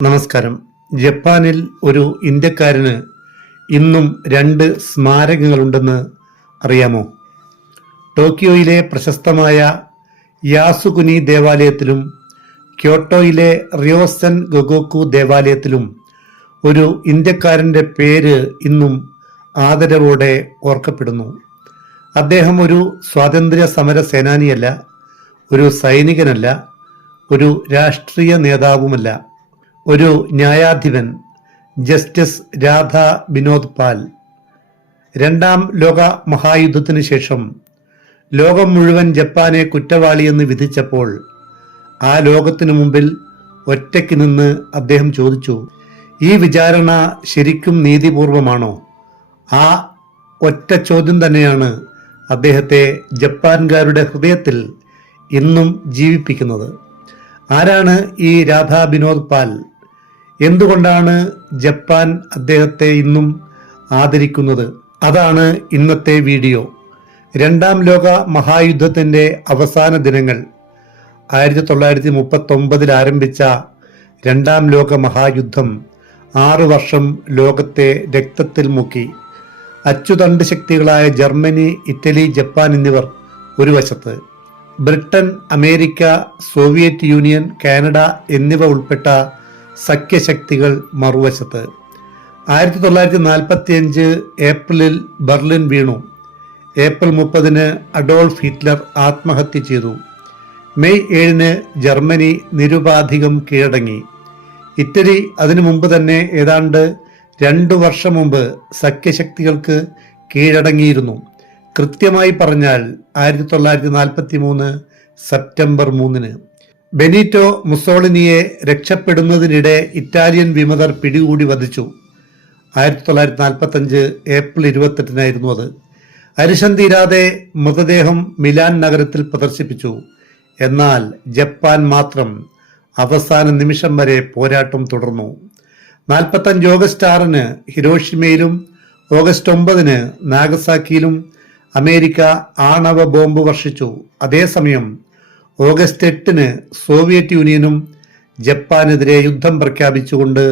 നമസ്കാരം. ജപ്പാനിൽ ഒരു ഇന്ത്യക്കാരന് ഇന്നും 2 സ്മാരകങ്ങളുണ്ടെന്ന് അറിയാമോ? ടോക്കിയോയിലെ പ്രശസ്തമായ യാസുകുനി ദേവാലയത്തിലും ക്യോട്ടോയിലെ റിയോസൻ ഗൊഗോക്കു ദേവാലയത്തിലും ഒരു ഇന്ത്യക്കാരൻ്റെ പേര് ഇന്നും ആദരവോടെ ഓർക്കപ്പെടുന്നു. അദ്ദേഹം ഒരു സ്വാതന്ത്ര്യ സമര സേനാനിയല്ല, ഒരു സൈനികനല്ല, ഒരു രാഷ്ട്രീയ നേതാവുമല്ല. ഒരു ന്യായാധിപൻ, ജസ്റ്റിസ് രാധാ വിനോദ് പാൽ. 2ാം ലോക മഹായുദ്ധത്തിനു ശേഷം ലോകം മുഴുവൻ ജപ്പാനെ കുറ്റവാളിയെന്ന് വിധിച്ചപ്പോൾ ആ ലോകത്തിനു മുമ്പിൽ ഒറ്റയ്ക്ക് നിന്ന് അദ്ദേഹം ചോദിച്ചു, ഈ വിചാരണ ശരിക്കും നീതിപൂർവമാണോ? ആ ഒറ്റ ചോദ്യം തന്നെയാണ് അദ്ദേഹത്തെ ജപ്പാൻകാരുടെ ഹൃദയത്തിൽ ഇന്നും ജീവിപ്പിക്കുന്നത്. ആരാണ് ഈ രാധാ വിനോദ് പാൽ? എന്തുകൊണ്ടാണ് ജപ്പാൻ അദ്ദേഹത്തെ ഇന്നും ആദരിക്കുന്നത്? അതാണ് ഇന്നത്തെ വീഡിയോ. 2ാം ലോക മഹായുദ്ധത്തിൻ്റെ അവസാന ദിനങ്ങൾ, 1939 ആരംഭിച്ച 2ാം ലോക മഹായുദ്ധം 6 വർഷം ലോകത്തെ രക്തത്തിൽ മുക്കി. അച്ചുതണ്ട് ശക്തികളായ ജർമ്മനി, ഇറ്റലി, ജപ്പാൻ എന്നിവർ ഒരു വശത്ത്, Britain, America, Soviet union, Canada എന്നിവ ഉൾപ്പെട്ട സഖ്യശക്തികൾ മറുവശത്ത്. 1945 ഏപ്രിലിൽ ബെർലിൻ വീണു. ഏപ്രിൽ 30 അഡോൾഫ് ഹിറ്റ്ലർ ആത്മഹത്യ ചെയ്തു. മെയ് 7 ജർമ്മനി നിരുപാധികം കീഴടങ്ങി. ഇറ്റലി അതിനു മുമ്പ് തന്നെ ഏതാണ്ട് 2 വർഷം മുമ്പ് സഖ്യശക്തികൾക്ക് കീഴടങ്ങിയിരുന്നു. കൃത്യമായി പറഞ്ഞാൽ 1943 സെപ്റ്റംബർ 3. ബെനീറ്റോ മുസോളിനിയെ രക്ഷപ്പെടുന്നതിനിടെ ഇറ്റാലിയൻ വിമതർ പിടികൂടി വധിച്ചു. 1945 ഏപ്രിൽ 28 അത്. അരിശം തീരാതെ മൃതദേഹം മിലാൻ നഗരത്തിൽ പ്രദർശിപ്പിച്ചു. എന്നാൽ ജപ്പാൻ മാത്രം അവസാന നിമിഷം വരെ പോരാട്ടം തുടർന്നു. 45 ഓഗസ്റ്റ് 6 ഹിരോഷിമയിലും ഓഗസ്റ്റ് 9 നാഗസാക്കിയിലും അമേരിക്ക ആണവ ബോംബ് വർഷിച്ചു. അതേസമയം ഓഗസ്റ്റ് 8 സോവിയറ്റ് യൂണിയനും ജപ്പാനെതിരെ യുദ്ധം പ്രഖ്യാപിച്ചുകൊണ്ട്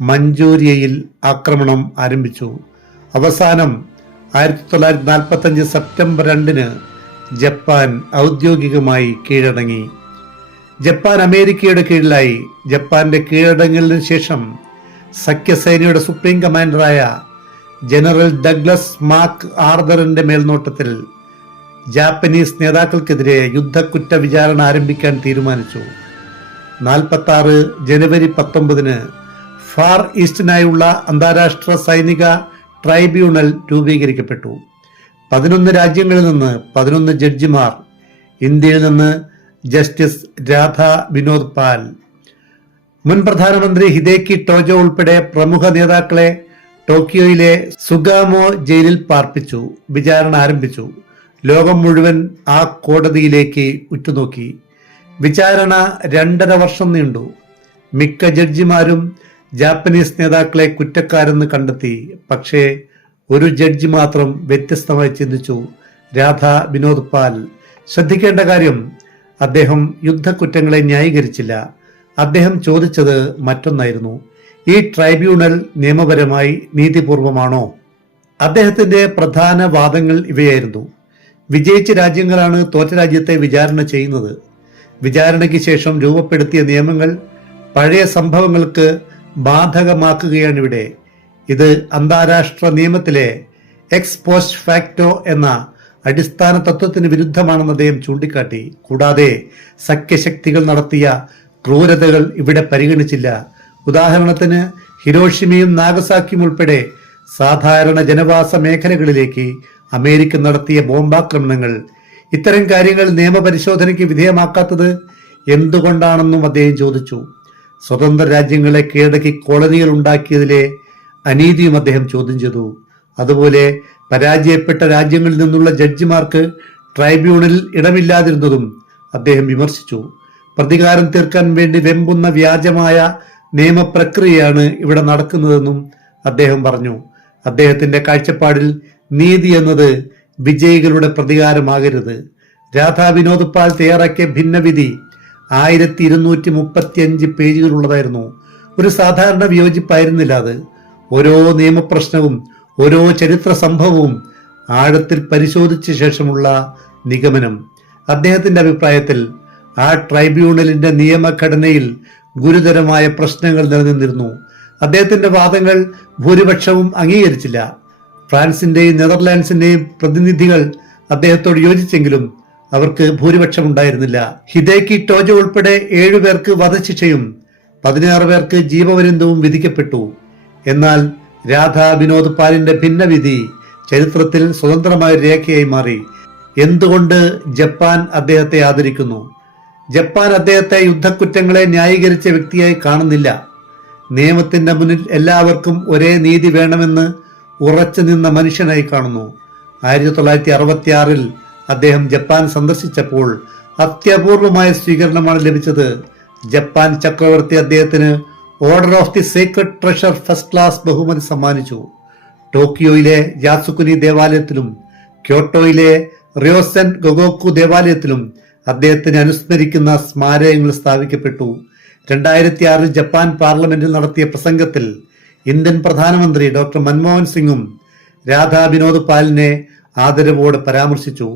മഞ്ചൂരിയയിൽ ആക്രമണം ആരംഭിച്ചു. അവസാനം 1945 സെപ്റ്റംബർ 2 ജപ്പാൻ ഔദ്യോഗികമായി കീഴടങ്ങി. ജപ്പാൻ അമേരിക്കയുടെ കീഴിലായി. ജപ്പാന്റെ കീഴടങ്ങലിന് ശേഷം സഖ്യസേനയുടെ സുപ്രീം കമാൻഡറായ ജനറൽ ഡഗ്ലസ് മാക് ആർതറിന്റെ മേൽനോട്ടത്തിൽ ജാപ്പനീസ് നേതാക്കൾക്കെതിരെ യുദ്ധക്കുറ്റ വിചാരണ ആരംഭിക്കാൻ തീരുമാനിച്ചു. 46 ജനുവരി 19 ഫാർ ഈസ്റ്റിനായുള്ള അന്താരാഷ്ട്ര സൈനിക ട്രൈബ്യൂണൽ രൂപീകരിക്കപ്പെട്ടു. 11 രാജ്യങ്ങളിൽ നിന്ന് 11 ജഡ്ജിമാർ. ഇന്ത്യയിൽ നിന്ന് ജസ്റ്റിസ് രാധാ വിനോദ് പാൽ. മുൻ പ്രധാനമന്ത്രി ഹിദേക്കി ടോജോ ഉൾപ്പെടെ പ്രമുഖ നേതാക്കളെ ടോക്കിയോയിലെ സുഗാമോ ജയിലിൽ പാർപ്പിച്ചു. വിചാരണ ആരംഭിച്ചു. ലോകം മുഴുവൻ ആ കോടതിയിലേക്ക് ഉറ്റുനോക്കി. വിചാരണ 2.5 വർഷം നീണ്ടു. മിക്ക ജഡ്ജിമാരും ജാപ്പനീസ് നേതാക്കളെ കുറ്റക്കാരെന്ന് കണ്ടെത്തി. പക്ഷേ ഒരു ജഡ്ജി മാത്രം വ്യത്യസ്തമായി ചിന്തിച്ചു, രാധാ വിനോദ് പാൽ. ശ്രദ്ധിക്കേണ്ട കാര്യം, അദ്ദേഹം യുദ്ധക്കുറ്റങ്ങളെ ന്യായീകരിച്ചില്ല. അദ്ദേഹം ചോദിച്ചത് മറ്റൊന്നായിരുന്നു: ഈ ട്രൈബ്യൂണൽ നിയമപരമായി നീതിപൂർവമാണോ? അദ്ദേഹത്തിന്റെ പ്രധാന വാദങ്ങൾ ഇവയായിരുന്നു. വിജയിച്ച രാജ്യങ്ങളാണ് തോറ്റ രാജ്യത്തെ വിചാരണ ചെയ്യുന്നത്. വിചാരണയ്ക്ക് ശേഷം രൂപപ്പെടുത്തിയ നിയമങ്ങൾ പഴയ സംഭവങ്ങൾക്ക് ബാധകമാക്കുകയാണിവിടെ. ഇത് അന്താരാഷ്ട്ര നിയമത്തിലെ എക്സ് പോസ്റ്റ് ഫാക്ടോ എന്ന അടിസ്ഥാന തത്വത്തിന് വിരുദ്ധമാണെന്ന് അദ്ദേഹം ചൂണ്ടിക്കാട്ടി. കൂടാതെ സഖ്യശക്തികൾ നടത്തിയ ക്രൂരതകൾ ഇവിടെ പരിഗണിച്ചില്ല. ഉദാഹരണത്തിന് ഹിരോഷിമയും നാഗസാക്കിയും ഉൾപ്പെടെ സാധാരണ ജനവാസ മേഖലകളിലേക്ക് അമേരിക്ക നടത്തിയ ബോംബാക്രമണങ്ങൾ. ഇത്തരം കാര്യങ്ങൾ നിയമപരിശോധനയ്ക്ക് വിധേയമാക്കാത്തത് എന്തുകൊണ്ടാണെന്നും അദ്ദേഹം ചോദിച്ചു. സ്വതന്ത്ര രാജ്യങ്ങളെ കീഴടക്കി കോളനികൾ ഉണ്ടാക്കിയതിലെ അനീതിയും അദ്ദേഹം ചോദ്യം ചെയ്തു. അതുപോലെ പരാജയപ്പെട്ട രാജ്യങ്ങളിൽ നിന്നുള്ള ജഡ്ജിമാർക്ക് ട്രൈബ്യൂണലിൽ ഇടമില്ലാതിരുന്നതും അദ്ദേഹം വിമർശിച്ചു. പ്രതികാരം തീർക്കാൻ വേണ്ടി വെമ്പുന്ന വ്യാജമായ നിയമപ്രക്രിയയാണ് ഇവിടെ നടക്കുന്നതെന്നും അദ്ദേഹം പറഞ്ഞു. അദ്ദേഹത്തിന്റെ കാഴ്ചപ്പാടിൽ നീതി എന്നത് വിജയികളുടെ പ്രതികാരമാകരുത്. രാധാ വിനോദ് പാൽ തയ്യാറാക്കിയ ഭിന്നവിധി 1235 പേജുകളുള്ളതായിരുന്നു. ഒരു സാധാരണ വിയോജിപ്പായിരുന്നില്ല അത്. ഓരോ നിയമപ്രശ്നവും ഓരോ ചരിത്ര സംഭവവും ആഴത്തിൽ പരിശോധിച്ച ശേഷമുള്ള നിഗമനം. അദ്ദേഹത്തിന്റെ അഭിപ്രായത്തിൽ ആ ട്രൈബ്യൂണലിന്റെ നിയമഘടനയിൽ ഗുരുതരമായ പ്രശ്നങ്ങൾ നിലനിന്നിരുന്നു. അദ്ദേഹത്തിന്റെ വാദങ്ങൾ ഭൂരിപക്ഷവും അംഗീകരിച്ചില്ല. ഫ്രാൻസിന്റെയും നെതർലാൻഡ്സിന്റെയും പ്രതിനിധികൾ അദ്ദേഹത്തോട് യോജിച്ചെങ്കിലും അവർക്ക് ഭൂരിപക്ഷം ഉണ്ടായിരുന്നില്ല. ഹിദേക്കി ടോജോ ഉൾപ്പെടെ 7 പേർക്ക് വധശിക്ഷയും 16 പേർക്ക് ജീവപര്യന്തവും വിധിക്കപ്പെട്ടു. എന്നാൽ രാധാ വിനോദ് പാലിന്റെ ഭിന്നവിധി ചരിത്രത്തിൽ സ്വതന്ത്രമായ രേഖയായി മാറി. എന്തുകൊണ്ട് ജപ്പാൻ അദ്ദേഹത്തെ ആദരിക്കുന്നു? ജപ്പാൻ അദ്ദേഹത്തെ യുദ്ധക്കുറ്റങ്ങളെ ന്യായീകരിച്ച വ്യക്തിയായി കാണുന്നില്ല. നിയമത്തിന്റെ മുന്നിൽ എല്ലാവർക്കും ഒരേ നീതി വേണമെന്ന് ഉറച്ചു നിന്ന മനുഷ്യനായി കാണുന്നു. 1966 അദ്ദേഹം ജപ്പാൻ സന്ദർശിച്ചപ്പോൾ അത്യപൂർവമായ സ്വീകരണമാണ് ലഭിച്ചത്. ജപ്പാൻ ചക്രവർത്തി അദ്ദേഹത്തിന് order of the secret treasure first class ബഹുമതി സമ്മാനിച്ചു. ടോക്കിയോയിലെ യാസുകുനി ദേവാലയത്തിലും ക്യോട്ടോയിലെ റിയോസെൻ ഗൊഗോക്കു ദേവാലയത്തിലും അദ്ദേഹത്തിനെ അനുസ്മരിക്കുന്ന സ്മാരകങ്ങൾ സ്ഥാപിക്കപ്പെട്ടു. 2006 ജപ്പാൻ പാർലമെന്റിൽ നടത്തിയ പ്രസംഗത്തിൽ ഇന്ത്യൻ പ്രധാനമന്ത്രി ഡോക്ടർ മൻമോഹൻ സിംഗും രാധാ വിനോദ് പാലിനെ ആദരവോടെ പരാമർശിച്ചു.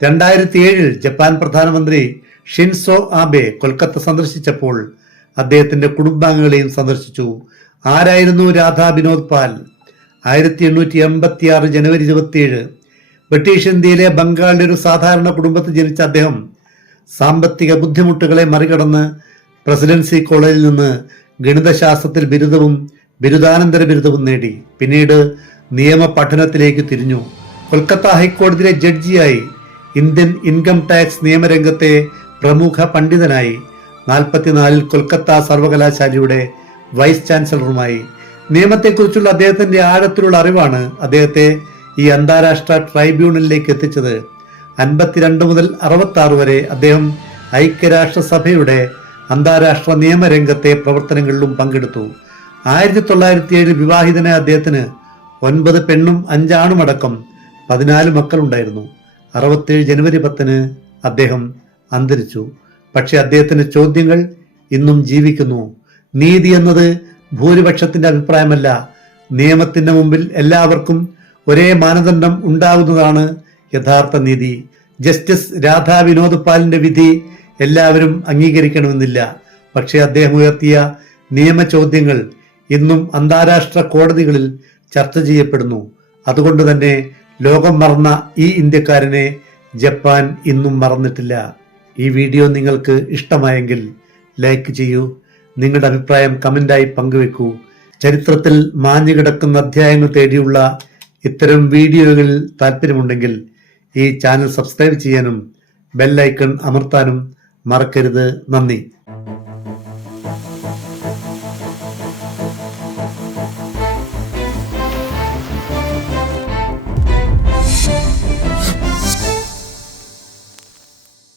2007 ജപ്പാൻ പ്രധാനമന്ത്രി ഷിൻസോ ആബെ കൊൽക്കത്ത സന്ദർശിച്ചപ്പോൾ അദ്ദേഹത്തിന്റെ കുടുംബാംഗങ്ങളെയും സന്ദർശിച്ചു. ആരായിരുന്നു രാധാ വിനോദ് പാൽ? 1886 ജനുവരി 27 ബ്രിട്ടീഷ് ഇന്ത്യയിലെ ബംഗാളിലെ ഒരു സാധാരണ കുടുംബത്തിൽ ജനിച്ച അദ്ദേഹം സാമ്പത്തിക ബുദ്ധിമുട്ടുകളെ മറികടന്ന് പ്രസിഡൻസി കോളേജിൽ നിന്ന് ഗണിതശാസ്ത്രത്തിൽ ബിരുദവും ബിരുദാനന്തര ബിരുദവും നേടി. പിന്നീട് നിയമ പഠനത്തിലേക്ക് തിരിഞ്ഞു. കൊൽക്കത്ത ഹൈക്കോടതിയിലെ ജഡ്ജിയായി. ഇന്ത്യൻ ഇൻകം ടാക്സ് നിയമരംഗത്തെ പ്രമുഖ പണ്ഡിതനായി. 44 കൊൽക്കത്ത സർവകലാശാലയുടെ വൈസ് ചാൻസലറുമായി. നിയമത്തെക്കുറിച്ചുള്ള അദ്ദേഹത്തിന്റെ ആഴത്തിലുള്ള അറിവാണ് അദ്ദേഹത്തെ ഈ അന്താരാഷ്ട്ര ട്രൈബ്യൂണലിലേക്ക് എത്തിച്ചത്. 52 മുതൽ 66 വരെ അദ്ദേഹം ഐക്യരാഷ്ട്രസഭയുടെ അന്താരാഷ്ട്ര നിയമരംഗത്തെ പ്രവർത്തനങ്ങളിലും പങ്കെടുത്തു. 1907 വിവാഹിതനായ അദ്ദേഹത്തിന് 9 പെണ്ണും 5 ആണും അടക്കം 14 മക്കളുണ്ടായിരുന്നു. 67 ജനുവരി 10 അദ്ദേഹം അന്തരിച്ചു. പക്ഷെ അദ്ദേഹത്തിന്റെ ചോദ്യങ്ങൾ ഇന്നും ജീവിക്കുന്നു. നീതി എന്നത് ഭൂരിപക്ഷത്തിന്റെ അഭിപ്രായമല്ല. നിയമത്തിന്റെ മുമ്പിൽ എല്ലാവർക്കും ഒരേ മാനദണ്ഡം ഉണ്ടാകുന്നതാണ് യഥാർത്ഥ നീതി. ജസ്റ്റിസ് രാധാ വിനോദ് പാലിന്റെ വിധി എല്ലാവരും അംഗീകരിക്കണമെന്നില്ല. പക്ഷെ അദ്ദേഹം ഉയർത്തിയ നിയമ ചോദ്യങ്ങൾ ഇന്നും അന്താരാഷ്ട്ര കോടതികളിൽ ചർച്ച ചെയ്യപ്പെടുന്നു. അതുകൊണ്ട് തന്നെ ലോകം മറന്ന ഈ ഇന്ത്യക്കാരനെ ജപ്പാൻ ഇന്നും മറന്നിട്ടില്ല. ഈ വീഡിയോ നിങ്ങൾക്ക് ഇഷ്ടമായെങ്കിൽ ലൈക്ക് ചെയ്യൂ. നിങ്ങളുടെ അഭിപ്രായം കമന്റായി പങ്കുവെക്കൂ. ചരിത്രത്തിൽ മാഞ്ഞുകിടക്കുന്ന അധ്യായങ്ങൾ തേടിയുള്ള ഇത്തരം വീഡിയോകളിൽ താല്പര്യമുണ്ടെങ്കിൽ ഈ ചാനൽ സബ്സ്ക്രൈബ് ചെയ്യാനും ബെൽ ഐക്കൺ അമർത്താനും മറക്കരുത്. നന്ദി.